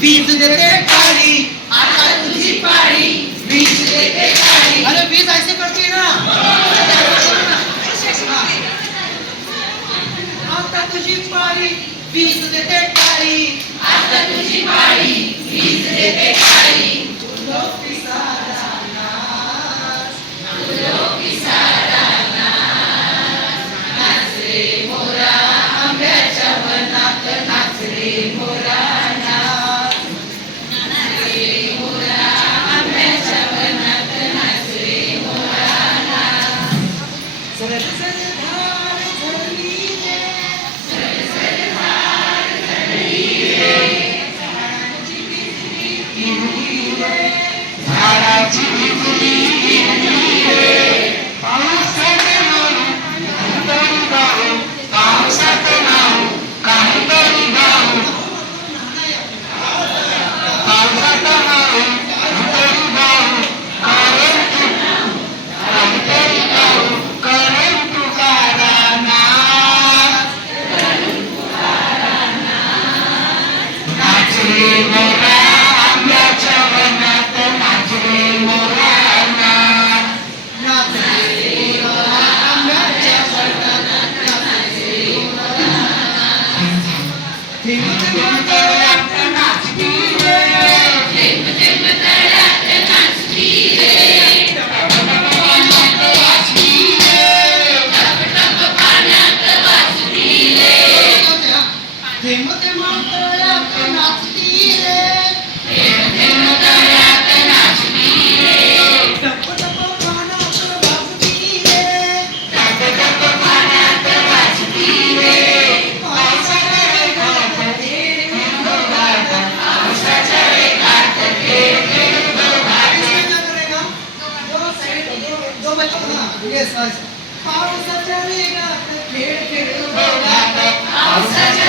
वीज देते काळी, आता तुझी पाळी. वीज देते काळी. अरे वीज ऐसे करती ना. आता तुझी पाळी, वीज देते काळी. आता तुझी पाळी, वीज देते काळी. फुलो पिसारा नाच, फुलो पिसारा नाच. नाच रे मोरा आंब्याच्या वनात, नाच रे मोरा नाच. नाच रे मोरा आंब्याच्या वनात, नाच रे मोरा नाच. सर सर धार झरली रे, सर सर धार झरली रे. झाडाची बिजली गिरली रे, झाडाची बिजली गिरली रे. पावसात नाहू काहीतरी गाऊ, पावसात नाहू काहीतरी गाऊ. पावसात नाहू काहीतरी गाऊ, कारण तू काहीतरी गाऊ. करून तुकारा नाच, नाच रे मोरा आंब्याच्या वनात, नाच रे मोरा नाच. नाच रे मोरा आंब्याच्या वनात, नाच रे मोरा नाच. थेंब थेंब तळ्यात नाचती रे, थेंब थेंब तळ्यात नाचती रे. टप टप पाण्यात वाचती रे, टप टप पाण्यात वाचती रे. थेंब थेंब तळ्यात नाचती रे, थेंब थेंब तळ्यात नाचती रे. टप टप पाण्यात वाचती रे, टप टप पाण्यात वाचती रे. पावसाच्या वेगात थेंब थेंब वाहत, पावसाच्या वेगात थेंब थेंब वाहत. पावसाच्या वेगात थेंब थेंब वाहत, पावसाच्या